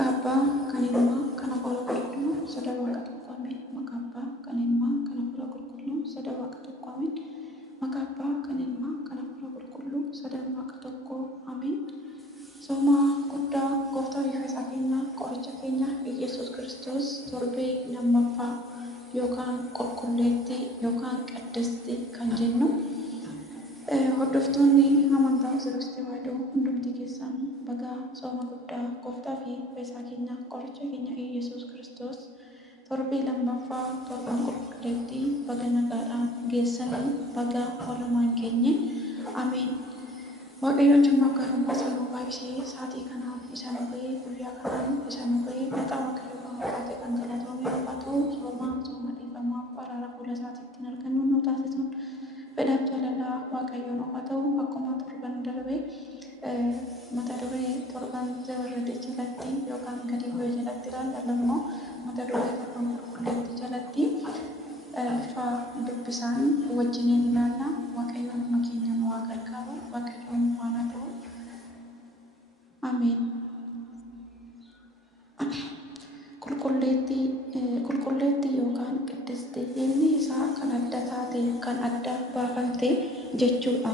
Makaba kanilma kana pura kulkullu sadawa katukwamin. Makaba kanilma kana pura kulkullu sadawa katukwamin. Makaba kanilma kana pura kulkullu sadawa katukko amin. Soma guddaa gooftaa bifa keenya qoricha keenya Yesuus Kiristoos torbee lammaffaa yookaan qulqulleettii yookaan qaddasti kan jennu hordoftoonni amantaa Ortodoksii Tawaahidoo hundumti keessan baga sooma guddaa gooftaa fi bifa keenya qoricha keenya Yesuus Kiristoos torbee lammaffaa torbaan qulqulleettii baga nagaadhaan geessanii baga walamaan keenye ameen. Waaqayyo jummaa gaarummaa isaa baay'isee saatii kanaaf isa nu ga'ee guyyaa kanaan isa nu ga'ee maqaa Waaqayyo kan waaqate kan galatoomee uffatu sooma dhiifamaa araara fuula isaatiitti argannu nu taasisuun fedhaaf jaalalaa Waaqayyoon haa ta'u akkuma torban darbe mata duree torban zabarrate jalatti yookaan gadi bu'ee jalatti ilaallu immoo mata duree torban qulqulleettii jalatti bifa dubbisaan wajjiniin ilaalla. Waaqayyoon nama keenya nu haa gargaaru. Waaqayyoon waan haa ta'u. Ameen. Qulqulleettii yookaan qiddistii inni isaa kan adda taate kan adda baafamte jechuudha.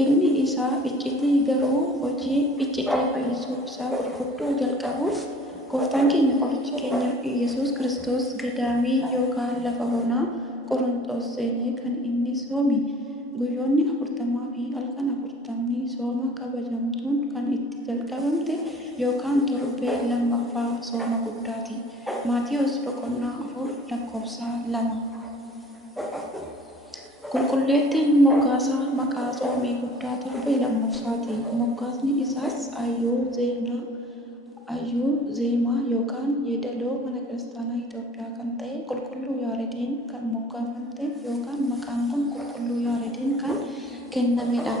Inni isaa iccitii garuu hojii iccitii fayyisuu isaa gurguddoo jalqabuuf gooftaan keenya qorichi keenya Yesuus Kiristoos gadaamii yookaan lafa onaa Qorontos seenee kan inni soome guyyoonni 40 fi halkan 40 sooma kabajamtuun kan itti jalqabamte yookaan torbee lammaffaa sooma guddaati. Maatiyos boqonnaa 4:2. Qulqulleettiin moggaasa maqaa soomii guddaa torbee lammaffaati. Moggaasni isaas Ayyuu Zeemaa yookaan yeedaloo mana kiristaanaa Itoophiyaa kan ta'e qulqulluu Yaareediin kan moggaafamte yookaan maqaan kun qulqulluu Yaareediin kan kennamedha.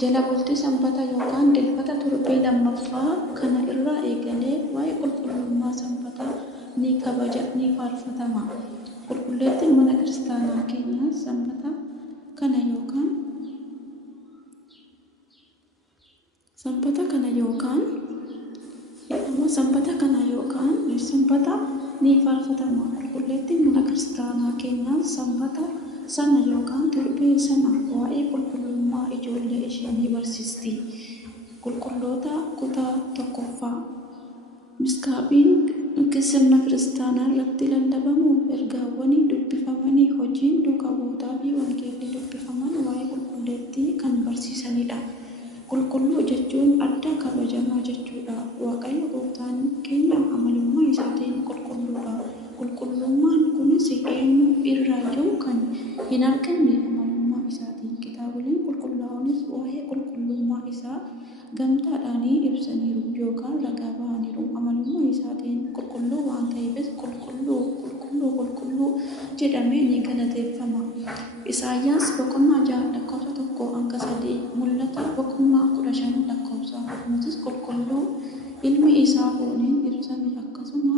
Jala bultii sanbata yookaan dilbata torbee lammaffaa kana irraa eegalee waa'ee qulqullummaa sanbataa ni faarfatama. Qulqulleettiin mana kiristaanaa keenyaa sanbata kana ni faarfatama. Qulqulleettiin mana kiristaanaa keenyaa sanbata sana yookaan torbee sana waa'ee qulqullummaa ijoollee ishee ni barsiisti. Qulqulloota kutaa tokkoffaa. Miskaabiin sirna kiristaanaa irratti lallabamu ergaawwanii dubbifamanii hojiin duukaa bu'ootaa fi wangeelli dubbifaman waa'ee qulqulleettii kan barsiisanidha. Qulqulluu jechuun adda kabajamaa jechuudha. Waaqayyo gooftaan keenya amalummaa isaatiin qulqulluudha. Qulqullummaan kunis eenyu irraayyuu kan hin argamne amalummaa isaatiin. Kitaaboleen qulqullaa'onis waa'ee qulqullummaa isaa gamtaadhaan ibsaniiru yookaan ragaa bahaniiru. Amalummaa isaatiin qulqulluu waan ta'eefis qulqulluu jedhamee ni galateeffama. Isaayyaas boqonnaa 6:1-3, Mul'ata boqonnaa 15:4 qulqulluu ilmi isaa fooniin ibsame akkasuma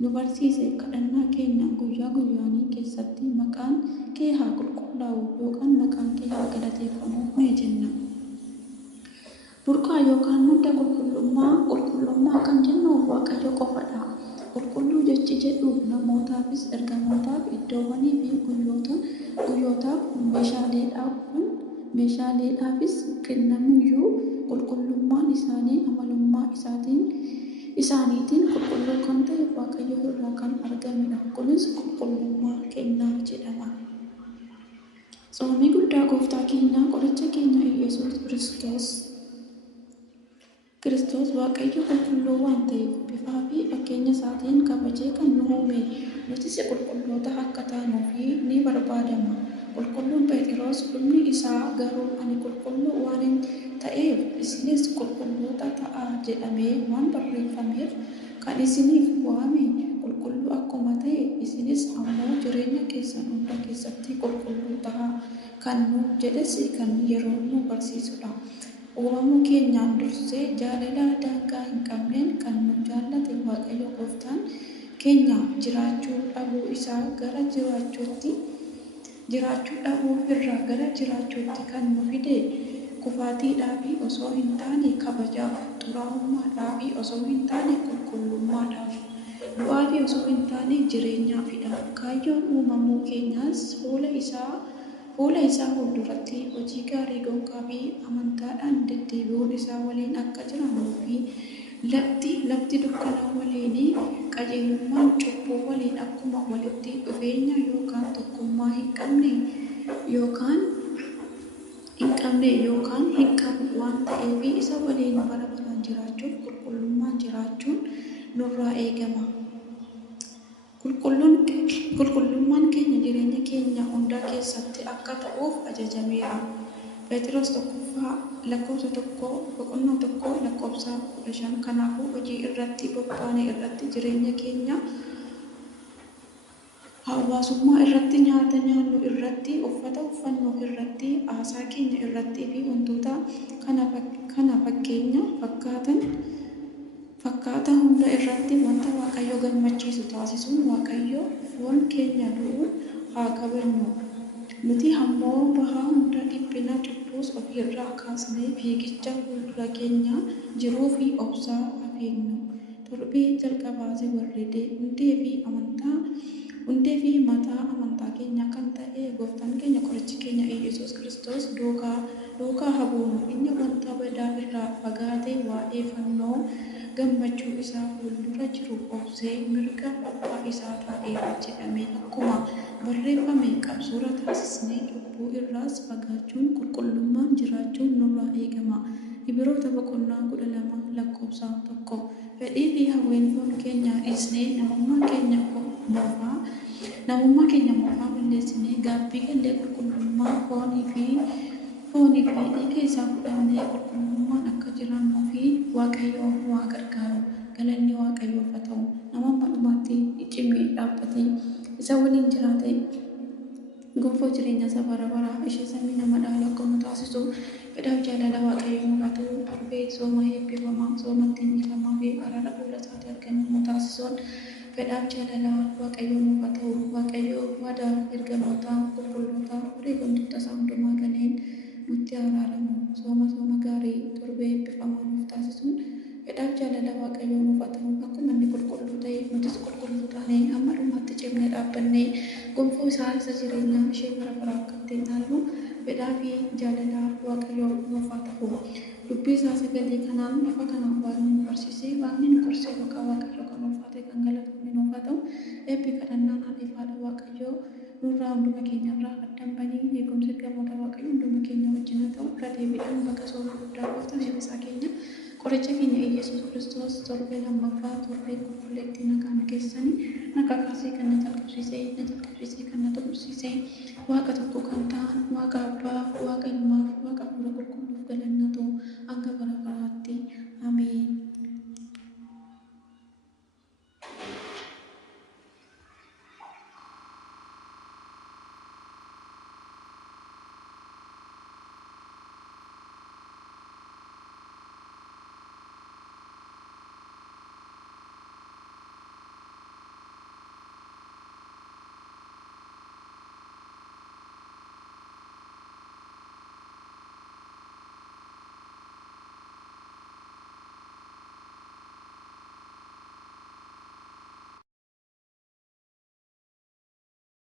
nu barsiise. Kadhannaa keenya guyyaa guyyaanii keessatti maqaan kee haa qulqullaa'u yookaan maqaan kee haa galateeffamu ni jenna. Burqaa yookaan madda qulqullummaa kan jennu Waaqayyo qofadha. Qulqulluu jechi jedhu namootaafis ergamootaaf iddoowwanii fi guyyootaaf meeshaaleedhaafis kennamuyyuu qulqullummaan isaanii amalummaa isaaniitiin qulqulluu kan ta'e Waaqayyo irraa kan argamedha. Kunis qulqullummaa kennaa jedhama. Soomii guddaa gooftaa keenyaa qoricha keenya Yesuus Kiristoos Waaqayyo qulqulluu waan ta'eef bifaa fi fakkeenya isaatiin kabajee kan nu uume nutis qulqulloota akka taanuu fi ni barbaadama. Qulqulluun Phexros dhumni isaa garuu ani qulqulluu waan ta'eef isinis qulqulloota ta'aa jedhamee waan barreeffameef kan isiniif waame qulqulluu akkuma ta'e isinis ammoo jireenya keessan hunda keessatti qulqulluu ta'aa kan nu jedhes kan yeroo nu barsiisudha. Uumamuu keenyaan dursee jaalala daangaa hin qabneen kan nu jaallate Waaqayyo gooftaan keenya jiraachuu dhabuu isaa gara jiraachuu dhabuu irraa gara jiraachuutti kan nu fide kufaatiidhaa fi osoo hin taane kabajaaf xuraa'ummaadhaa fi osoo hin taane qulqullummaadhaaf. Du'aa fi osoo hin taane jireenyaafidha. Kaayyoon uumamuu keenyaas fuula isaa fuulduratti hojii gaarii gonkaa fi amantaadhaan deddeebi'uun isaa waliin akka jiraannuu fi lafti dukkanaa waliin qajeelummaan cubbuu waliin akkuma walitti dhufeenya yookaan tokkummaa hin qabu waan ta'eef isa waliin bara baraan jiraachuuf qulqullummaan jiraachuun nurraa eegama. Qulqullummaan keenya jireenya keenya hundaa keessatti akka ta'uuf ajajameera. Phexros 1:1-15. Kanaafuu hojii irratti bobbaane irratti, jireenya keenya hawaasummaa irratti, nyaata nyaannu irratti, uffata uffannu irratti, haasaa keenya irratti fi wantoota kana fakkaatan hunda irratti wanta Waaqayyo gammachiisu taasisuun Waaqayyo foon keenya du'uun haa kabajnu. Nuti hammoo bahaa hunda dhiphina cubbuus ofirraa kaasnee fiigicha fuuldura keenya jiruu fi obsaa hafeenyu. Torbee jalqabaase warri hundee fi mataa amantaa keenya kan ta'e gooftaan keenya qorichi keenya Yesuus Kiristoos duukaa habuunu. Inni wanta badaa irraa fagaatee waa'ee fannoo gammachuu isaa fuuldura jiru obsee mirga abbaa isaa taa'eera jedhamee akkuma barreeffame qabsoora taasisnee cubbuu irraas fagaachuun qulqullummaan jiraachuun nurraa eegama. Ibroota 12:1. Fedhii fi hawwii foon keenyaa dhiisnee namummaa keenya moofaa balleessinee gaaffii gallee qulqullummaa foonii fi dhiiga isaa fudhannee qulqullummaan akka jiraannuu fi Waaqayyo nu haa gargaaru. Galanni Waaqayyoof haa ta'u. Nama dhumaatti cimee dhaabbatee isa waliin jiraatee gonfoo jireenya isaa bara baraa ishee samii nama dhaalu akka nu taasisu fedhaaf jaalala Waaqayyoo nu haa ta'u. Torbee sooma eebbifamaa, sooma ittiin dhiifamaa fi araara fuula isaatii argamu nu taasisuun fedhaaf jaalala Waaqayyoo nu haa ta'u. Waaqayyo waadaa ergamoota qulqulloota wareegamtoota isaa hundumaa kanneen nutti araaramu. Sooma gaarii torbee eebbifamaa nuuf taasisuun fedhaaf jaalala Waaqayyoo nuuf haa ta'u. Akkuma inni qulqulluu ta'e nutis qulqulluu taanee hamma dhumaatti cimnee dhaabbannee gonfoo isaa isa jireenyaa ishee bara baraa akka ittiin dhaallu fedhaa fi jaalala Waaqayyoo nuuf haa ta'u. Dubbii isaa sagalee kanaan lafa kanaan Waaqni nu barsiisee, Waaqni nu gorsee maqaa Waaqayyoo kan ulfaate kan galatoomne nuuf haa ta'u. Eebbi kadhannaa haadha faadha Waaqayyoo nurraa hunduma keenyarraa addan banii eegumsa ergamoota Waaqayyoo hunduma keenya wajjin haa ta'u. Irra deebiidhaan bakka sooma guddaa gooftaan eebbisaa keenya qoricha keenya Yesuus Kiristoos torbee lammaffaa torbee qulqulleettii nagaan keessanii nagaa kaasee kan na jalqabsiisee kan na xumursiisee Waaqa tokko kan ta'an Waaqa Abbaa, Waaqa Ilmaa fi Waaqa Hafuura Qulqulluuf galanni haa ta'u.